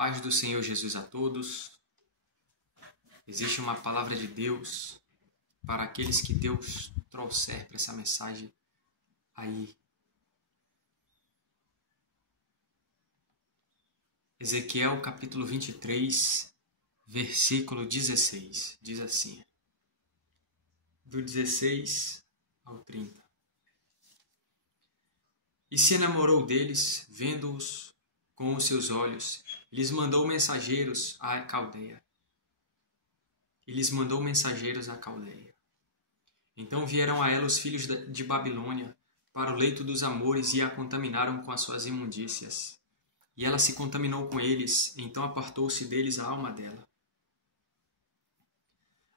Paz do Senhor Jesus a todos. Existe uma palavra de Deus para aqueles que Deus trouxer para essa mensagem aí. Ezequiel capítulo 23, versículo 16, diz assim, do 16 ao 30. E se enamorou deles, vendo-os com os seus olhos, e lhes mandou mensageiros à Caldeia. Então vieram a ela os filhos de Babilônia para o leito dos amores e a contaminaram com as suas imundícias. E ela se contaminou com eles, então apartou-se deles a alma dela.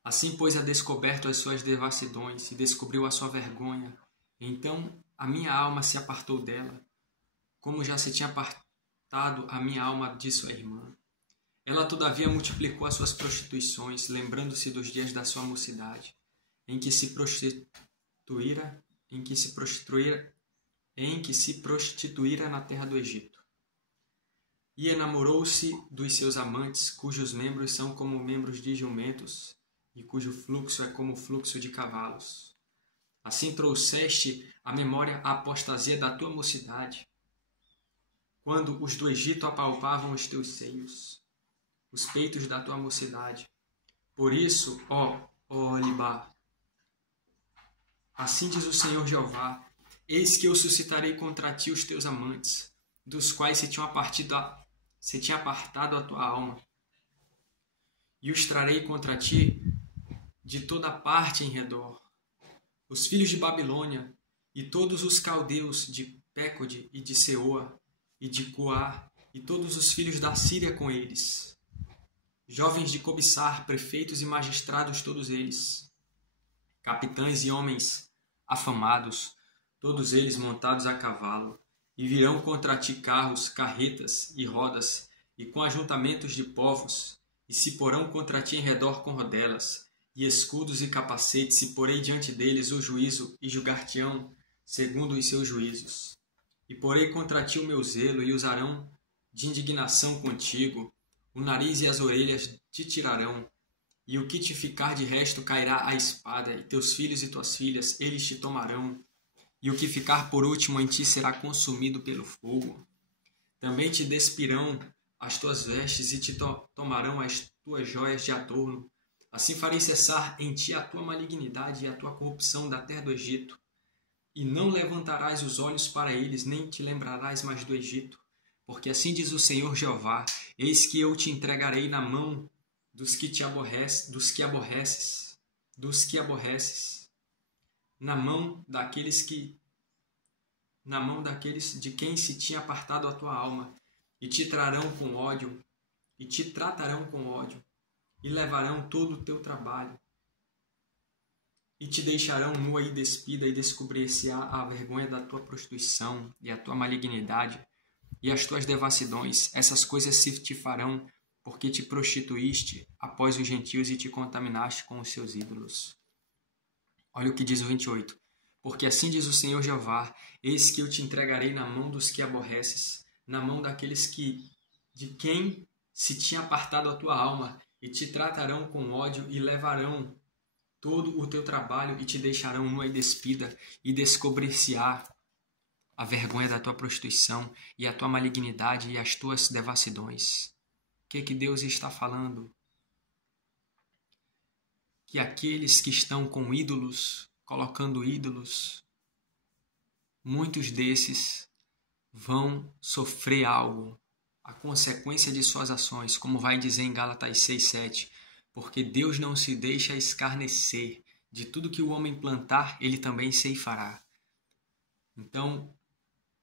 Assim, pois, a descoberto as suas devassidões e descobriu a sua vergonha. Então a minha alma se apartou dela, como já se tinha apartado a minha alma de sua irmã. Ela, todavia, multiplicou as suas prostituições, lembrando-se dos dias da sua mocidade, em que se prostituíra na terra do Egito. E enamorou-se dos seus amantes, cujos membros são como membros de jumentos, e cujo fluxo é como o fluxo de cavalos. Assim trouxeste à memória a apostasia da tua mocidade, quando os do Egito apalpavam os teus seios, os peitos da tua mocidade. Por isso, ó Olibá, assim diz o Senhor Jeová, eis que eu suscitarei contra ti os teus amantes, dos quais se tinha apartado a tua alma, e os trarei contra ti de toda parte em redor, os filhos de Babilônia, e todos os caldeus de Pécode e de Seoa, e de Coar, e todos os filhos da Síria com eles, jovens de cobiçar, prefeitos e magistrados todos eles, capitães e homens afamados, todos eles montados a cavalo, e virão contra ti carros, carretas e rodas, e com ajuntamentos de povos, e se porão contra ti em redor com rodelas, e escudos e capacetes, e porei diante deles o juízo, e julgar-te-ão segundo os seus juízos. E porei contra ti o meu zelo, e usarão de indignação contigo, o nariz e as orelhas te tirarão, e o que te ficar de resto cairá a espada, e teus filhos e tuas filhas, eles te tomarão, e o que ficar por último em ti será consumido pelo fogo. Também te despirão as tuas vestes e te tomarão as tuas joias de adorno. Assim farei cessar em ti a tua malignidade e a tua corrupção da terra do Egito. E não levantarás os olhos para eles, nem te lembrarás mais do Egito. Porque assim diz o Senhor Jeová, eis que eu te entregarei na mão dos que aborreces, na mão daqueles de quem se tinha apartado a tua alma, e te tratarão com ódio, e levarão todo o teu trabalho, e te deixarão nua e despida, e descobrir-se-á a vergonha da tua prostituição, e a tua malignidade, e as tuas devassidões. Essas coisas se te farão, porque te prostituíste após os gentios e te contaminaste com os seus ídolos. Olha o que diz o 28. Porque assim diz o Senhor Jeová, eis que eu te entregarei na mão dos que aborreces, na mão daqueles de quem se tinha apartado a tua alma, e te tratarão com ódio, e levarão todo o teu trabalho, e te deixarão nua e despida, e descobrir-se-á a vergonha da tua prostituição, e a tua malignidade, e as tuas devassidões. O que Deus está falando? Que aqueles que estão com ídolos, colocando ídolos, muitos desses vão sofrer algo, a consequência de suas ações, como vai dizer em Gálatas 6:7, porque Deus não se deixa escarnecer, de tudo que o homem plantar, ele também ceifará. Então,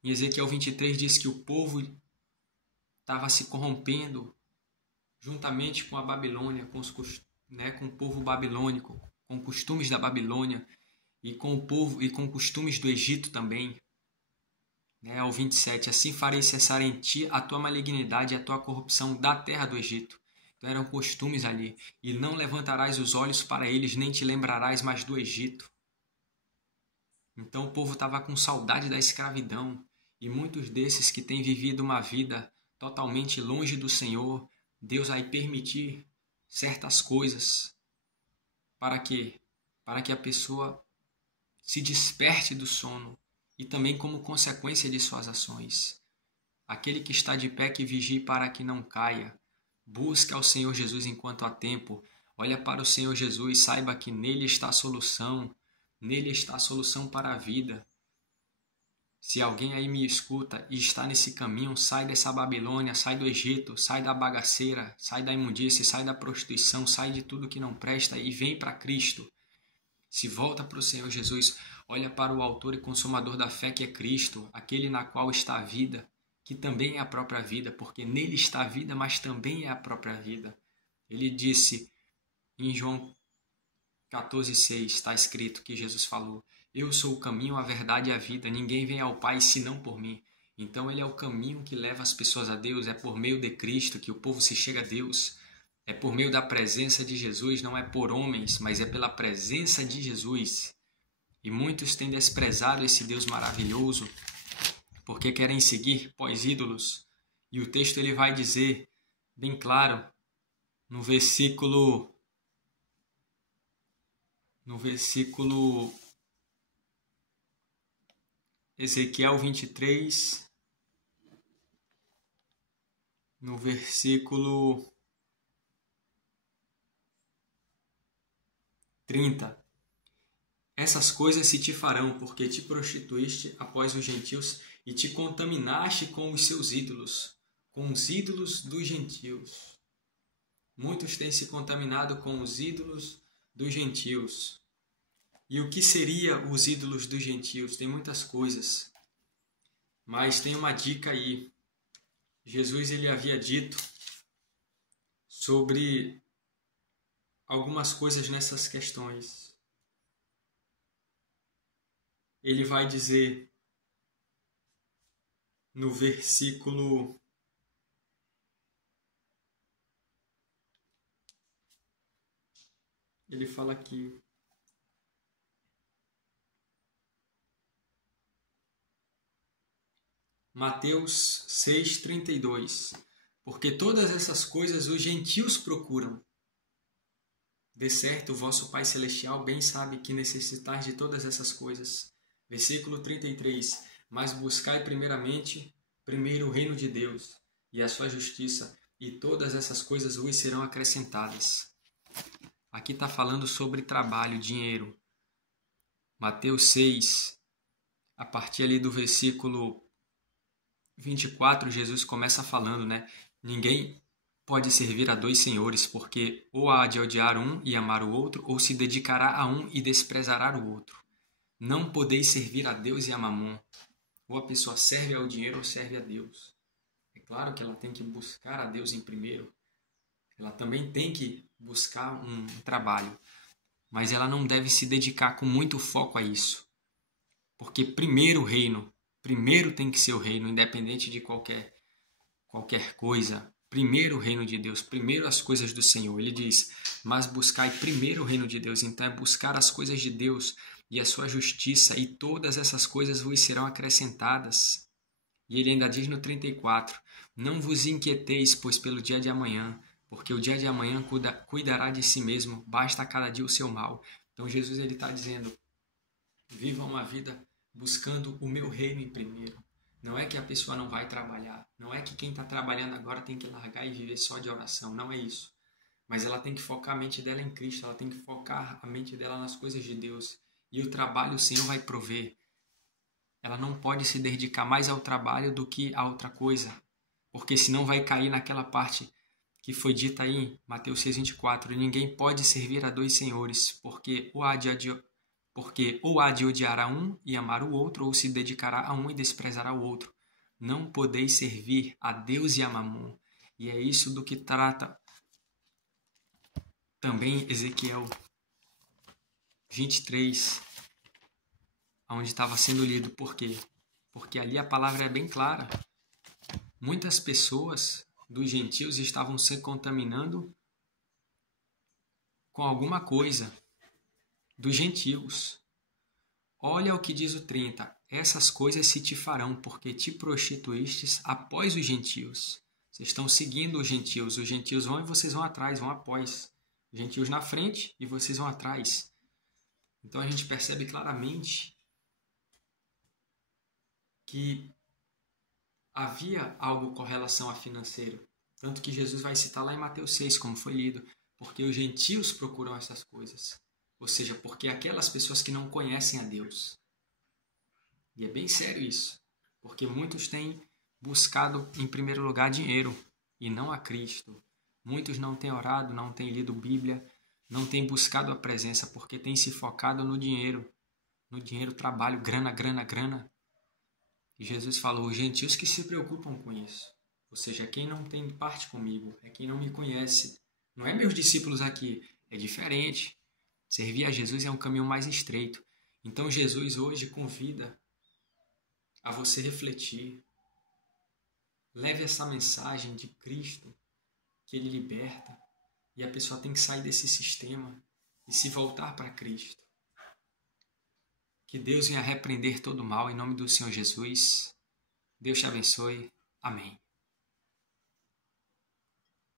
em Ezequiel 23 diz que o povo estava se corrompendo juntamente com a Babilônia, com o povo babilônico, com costumes da Babilônia, e com o povo e com costumes do Egito também. Ao 27, assim farei cessar em ti a tua malignidade e a tua corrupção da terra do Egito. Então eram costumes ali. E não levantarás os olhos para eles, nem te lembrarás mais do Egito. Então o povo estava com saudade da escravidão. E muitos desses que têm vivido uma vida totalmente longe do Senhor, Deus vai permitir certas coisas. Para quê? Para que a pessoa se desperte do sono e também como consequência de suas ações. Aquele que está de pé, que vigie para que não caia. Busque ao Senhor Jesus enquanto há tempo. Olha para o Senhor Jesus, saiba que nele está a solução. Nele está a solução para a vida. Se alguém aí me escuta e está nesse caminho, sai dessa Babilônia, sai do Egito, sai da bagaceira, sai da imundície, sai da prostituição, sai de tudo que não presta e vem para Cristo. Se volta para o Senhor Jesus, olha para o autor e consumador da fé, que é Cristo, aquele na qual está a vida, que também é a própria vida, porque nele está a vida, mas também é a própria vida. Ele disse em João 14,6, está escrito que Jesus falou: eu sou o caminho, a verdade e a vida, ninguém vem ao Pai senão por mim. Então ele é o caminho que leva as pessoas a Deus, é por meio de Cristo que o povo se chega a Deus. É por meio da presença de Jesus, não é por homens, mas é pela presença de Jesus. E muitos têm desprezado esse Deus maravilhoso, porque querem seguir pós-ídolos. E o texto ele vai dizer, bem claro, no versículo Ezequiel 23, no versículo 30. Essas coisas se te farão, porque te prostituíste após os gentios e te contaminaste com os seus ídolos, com os ídolos dos gentios. Muitos têm se contaminado com os ídolos dos gentios. E o que seriam os ídolos dos gentios? Tem muitas coisas, mas tem uma dica aí. Jesus ele havia dito sobre algumas coisas nessas questões. Ele vai dizer no versículo ele fala aqui: Mateus 6,32. Porque todas essas coisas os gentios procuram. De certo, o vosso Pai Celestial bem sabe que necessitais de todas essas coisas. Versículo 33. Mas buscai primeiro o reino de Deus e a sua justiça, e todas essas coisas vos serão acrescentadas. Aqui está falando sobre trabalho, dinheiro. Mateus 6, a partir ali do versículo 24, Jesus começa falando, Ninguém pode servir a dois senhores, porque ou há de odiar um e amar o outro, ou se dedicará a um e desprezará o outro. Não podeis servir a Deus e a Mamon. Ou a pessoa serve ao dinheiro ou serve a Deus. É claro que ela tem que buscar a Deus em primeiro. Ela também tem que buscar um trabalho. Mas ela não deve se dedicar com muito foco a isso. Porque primeiro tem que ser o reino, independente de qualquer coisa. Primeiro o reino de Deus, primeiro as coisas do Senhor. Ele diz, mas buscai primeiro o reino de Deus. Então é buscar as coisas de Deus e a sua justiça, e todas essas coisas vos serão acrescentadas. E ele ainda diz no 34, não vos inquieteis, pois pelo dia de amanhã, porque o dia de amanhã cuidará de si mesmo, basta a cada dia o seu mal. Então Jesus está dizendo, viva uma vida buscando o meu reino em primeiro. Não é que a pessoa não vai trabalhar. Não é que quem está trabalhando agora tem que largar e viver só de oração. Não é isso. Mas ela tem que focar a mente dela em Cristo. Ela tem que focar a mente dela nas coisas de Deus. E o trabalho o Senhor vai prover. Ela não pode se dedicar mais ao trabalho do que a outra coisa. Porque senão vai cair naquela parte que foi dita aí em Mateus 6,24. Ninguém pode servir a dois senhores, porque ou há de odiar a um e amar o outro, ou se dedicará a um e desprezará o outro. Não podeis servir a Deus e a Mamon. E é isso do que trata também Ezequiel 23, onde estava sendo lido. Por quê? Porque ali a palavra é bem clara. Muitas pessoas dos gentios estavam se contaminando com alguma coisa dos gentios. Olha o que diz o 30. Essas coisas se te farão, porque te prostituístes após os gentios. Vocês estão seguindo os gentios vão e vocês vão atrás, vão após. Os gentios na frente e vocês vão atrás. Então a gente percebe claramente que havia algo com relação a financeiro. Tanto que Jesus vai citar lá em Mateus 6, como foi lido, porque os gentios procuram essas coisas. Ou seja, porque aquelas pessoas que não conhecem a Deus. E é bem sério isso, porque muitos têm buscado em primeiro lugar dinheiro e não a Cristo. Muitos não têm orado, não têm lido Bíblia, não têm buscado a presença porque têm se focado no dinheiro, trabalho, grana, grana, grana. E Jesus falou, os gentios que se preocupam com isso. Ou seja, quem não tem parte comigo, é quem não me conhece. Não é meus discípulos aqui, é diferente. Servir a Jesus é um caminho mais estreito. Então Jesus hoje convida a você refletir. Leve essa mensagem de Cristo, que Ele liberta. E a pessoa tem que sair desse sistema e se voltar para Cristo. Que Deus venha repreender todo o mal em nome do Senhor Jesus. Deus te abençoe. Amém.